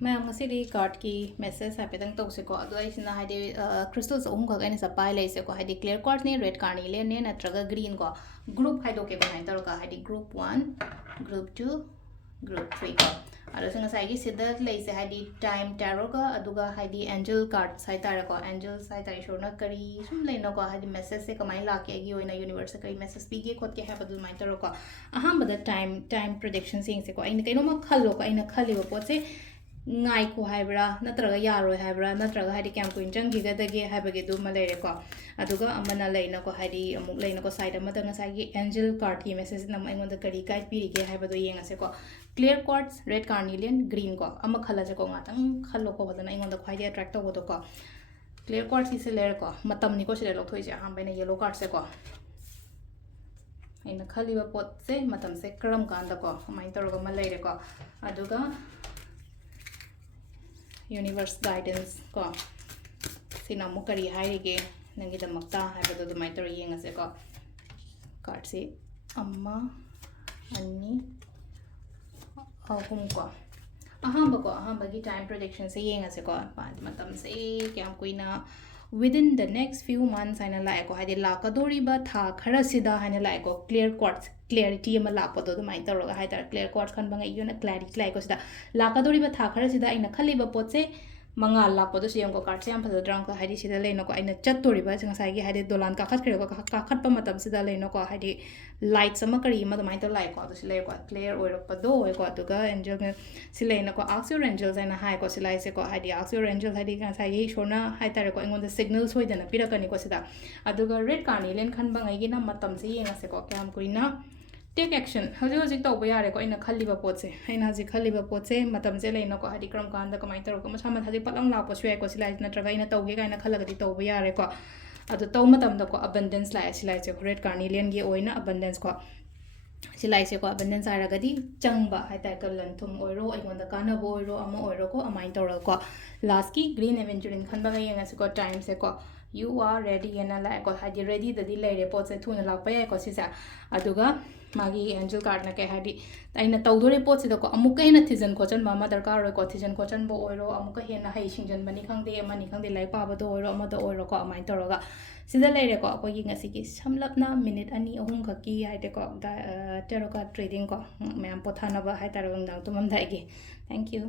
Ma'am, ngasi card ki message hai petang to se ko adu ai sina hai de crystals um ka gain supply lai se ko hai de clear quartz ne red carnelian ne natraga green ko group hai do ke ko hai tar ka hai de group 1 group 2 group 3 ko adu singa sai gi sida lai se hai de time tarot ka aduga hai de angel card sai tar ko angel sai tar shona kari sum lai na ko hai de message se kamai la ke gi oina universe kai message pi ge khot ke ha badu mai tar ko aham bada time prediction sing se ko ai ne kai no ma khallo ko ai na khali ba pot se ngai ko haibra natraga yaro haibra natraga hadi kyam kuin jang gi ga dage haibage du ma leire ko aduga amana leina ko hadi amuk leina ko side ama da ngasai gi angel card ki message nam aingon da kari guide piri ge haibado yenga se ko clear quartz red carnelian green ko ama khala je ko ngatang khallo ko badana aingon da khwai de attract to bodo ko clear quartz se leire ko matam ni ko se lo thoi je ham baina yellow card se ko aina khali ba pot se matam se kram kan da ko mai toroga ma leire ko aduga universe guidance ko sina mo kari hairige nangi da makta haibado du maitor yenga se ko card se amma anni ahum ko ahamba gi time prediction se yenga se ko matam se kyam kuina within the next few months aina la ko hade la ka dori ba tha khara sida haina la ko clear quartz clarity ama la podo du mai toro ga haidar clear quartz khan banga yuna clarity lai ko sida la ka dori ba tha khara sida aina khali ba pot se mangal la podo se yong ko card se am phada drang ko haidi sida leino ko aina chat tori ba singa sai gi haide dolan ka khat khre ko ka khat pa matam sida leino ko haidi light sama kari ma du mai to lai ko du sile ko clear oir pa do ko tu ga angel me sile na ko ask your angels aina hai ko silai se ko haidi ask your angels haidi ga sai gi shona hai tare ko engon the signal soi dana pira kani ko sida aduga red carnelian khan bangai gi na matam se yenga se ko kyam kuina take action hoji hoji to ba yare ko ina khalli ba pot se aina ji khalli ba pot se matam se leina ko hadi kram kan da kamai taro ko ma haji patlang la po swai ko silai na traga ina to ge ga ina khalaga di to ba yare ko adu to matam da ko abundance lai silai se red carnelian ge oina abundance ko silai se ko abundance ara ga di changba hai ta ka lan thum oiro aingon da kana bo oiro ama oiro ko amai toro ko last ki green aventurin khan ba ga yenga se ko time se ko you are ready and la ko hadi ready da di leire pot se thuna la pa ya ko sisa aduga magi angel card na ke hadi aina tawdore pot se ko amuk ka hena thijan khochan mama darkar ro ko thijan khochan bo oiro amuk ka hena hai singjan bani khangde amani khangde lai pa ba do oiro ama do oiro ko amai toroga sida leire ko ko yi ngasi ki samlapna minute ani ahum khaki haide ko da tarot card trading ko me am pothana ba hai tarong dang tumam dai gi thank you